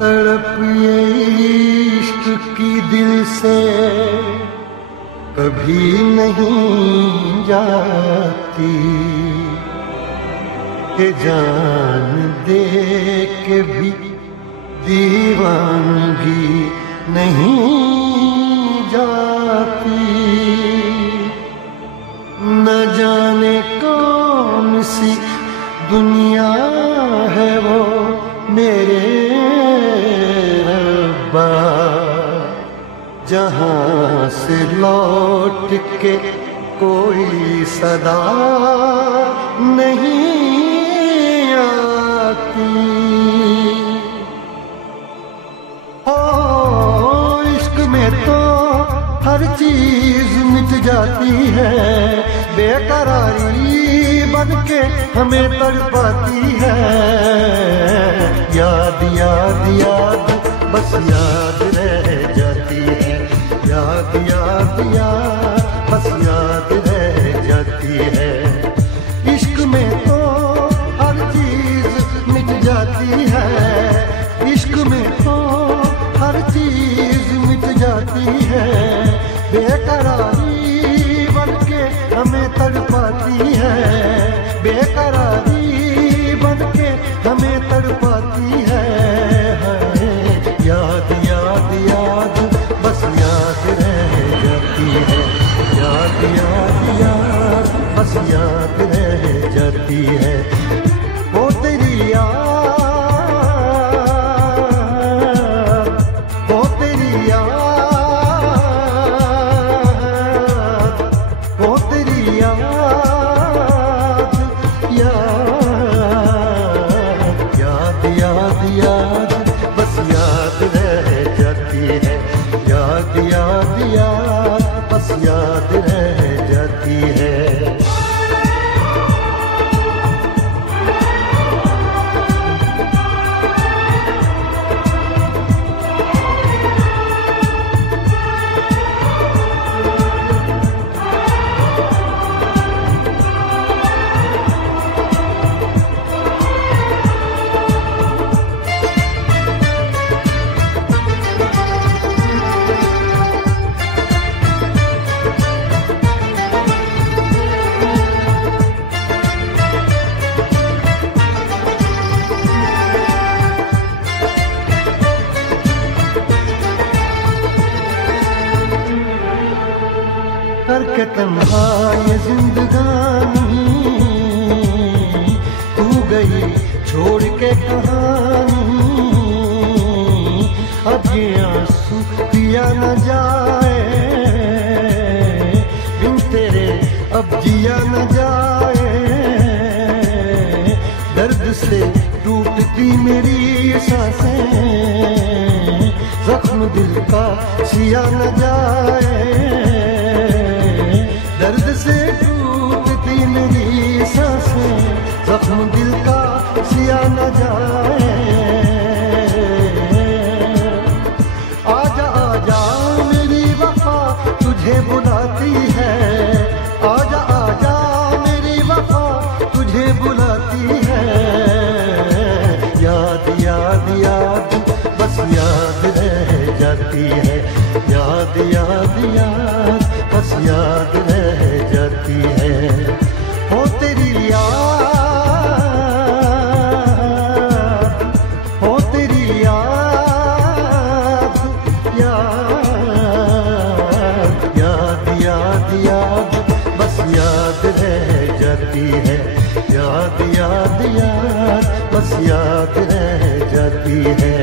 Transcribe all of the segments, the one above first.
तड़प ये इश्क की दिल से कभी नहीं जाती, कि जान दे के भी दीवानगी नहीं जाती। न जाने कौन सी दुनिया है वो मेरे रब्बा, जहाँ से लौट के कोई सदा नहीं आती। ओ इश्क में तो हर चीज मिट जाती है, बेकरारी बन के हमें तड़पाती है। याद याद याद बस याद रह जाती है, याद याद याद बस याद रह जाती है। इश्क में तो हर चीज मिट जाती है, इश्क में तो हर चीज मिट जाती है, बेकरारी बन के हमें तड़पाती है, बेकरारी बन के हमें तड़पाती है। याद याद याद बस याद रह जाती है, याद याद याद बस याद रह जाती है। वो तेरी याद, वो तेरी याद, वो तेरी याद, याद याद याद बस याद रह जाती है, याद याद याद बस याद रह जाती है। करके तन्हा ये जिंदगानी, तू गई छोड़ के कहानी। अब ये आंसू पिया न जाए, बिन तेरे अब जिया न जाए। दर्द से टूटती मेरी सांसें, जख्म दिल का सिया न जाए। दर्द से टूटती मेरी सांसें, जख्म दिल का सिया न जाए। आजा आजा मेरी वफा तुझे बुलाती है, आजा आजा मेरी वफा तुझे बुलाती है। याद याद याद बस याद रह जाती है, याद याद याद बस याद रह जाती है। हो तेरी याद, हो तेरी याद, याद याद याद याद बस याद रह जाती है, याद याद याद बस याद रह जाती है।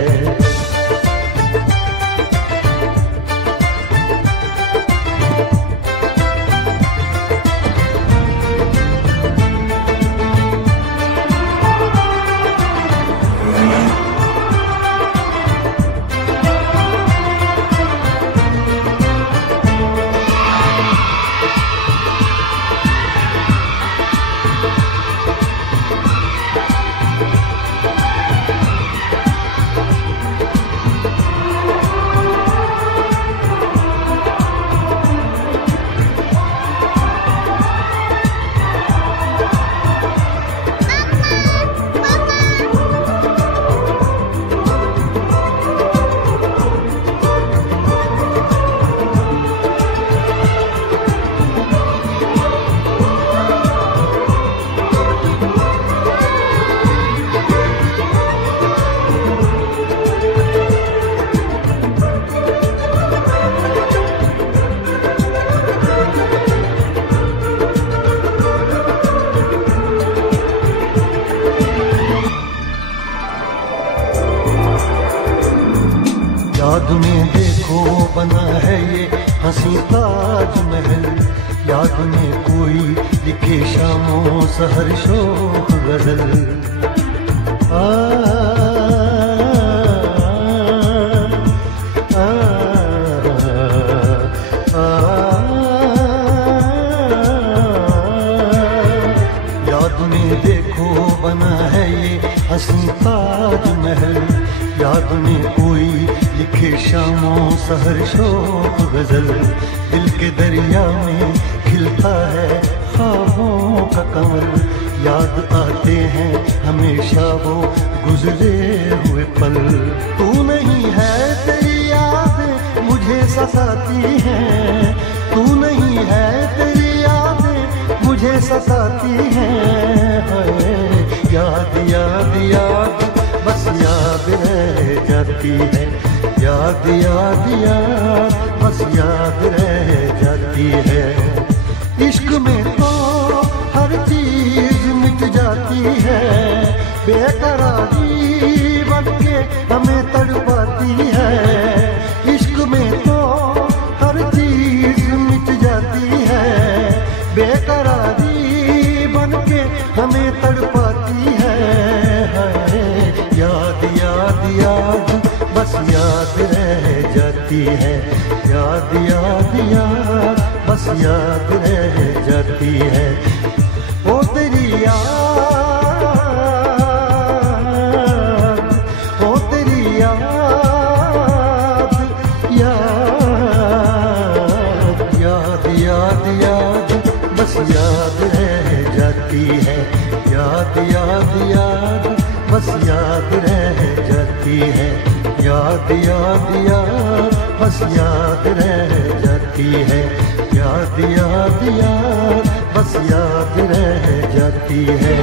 याद में देखो बना है ये हंसी ताजमहल, याद में कोई लिखे शामों सहर शोक गजल। याद में देखो बना है ये हंसी ताजमहल, याद में कोई लिखे शामों सहर शोक गजल। दिल के दरिया में खिलता है ख्वाबों का कमल, याद आते हैं हमेशा वो गुजरे हुए पल। तू नहीं है तेरी यादें मुझे सताती हैं, तू नहीं है तेरी यादें मुझे सताती हैं। याद याद याद बस याद रह जाती है, याद याद याद बस याद रह जाती है। इश्क में तो हर चीज मिट जाती है, बेकरारी बनके हमें तड़पाती है। इश्क में तो हर चीज मिट जाती है, बेकरारी बनके हमें तड़पाती है। याद याद याद बस याद रह जाती है, याद याद याद बस याद रह जाती है। ओ तेरी याद, ओ तेरी याद, याद याद याद याद बस याद रह जाती है, याद याद याद बस याद रह जाती है। याद याद याद बस याद रह जाती है, याद याद याद बस याद रह जाती है।